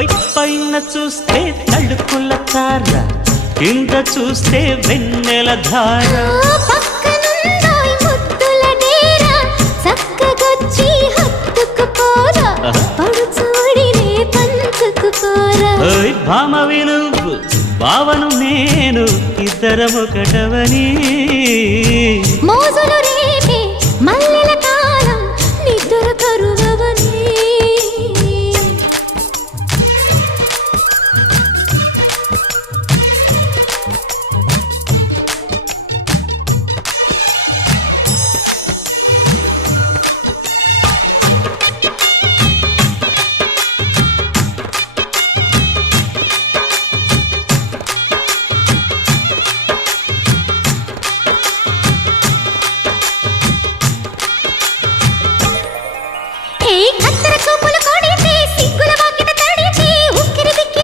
పైన చూస్తే తడుకుల తార, కింద చూస్తే వెన్నెల ధార. పక్కనుందోయ్ ముద్దుల డేరా, చక్కగొచ్చి హత్తుకుపోరా, పడు చూడినే పంచుకుపోరా. భామ వినువు భావను నేను, ఇద్దరమొకటవని మోజులు రేపే మల్లె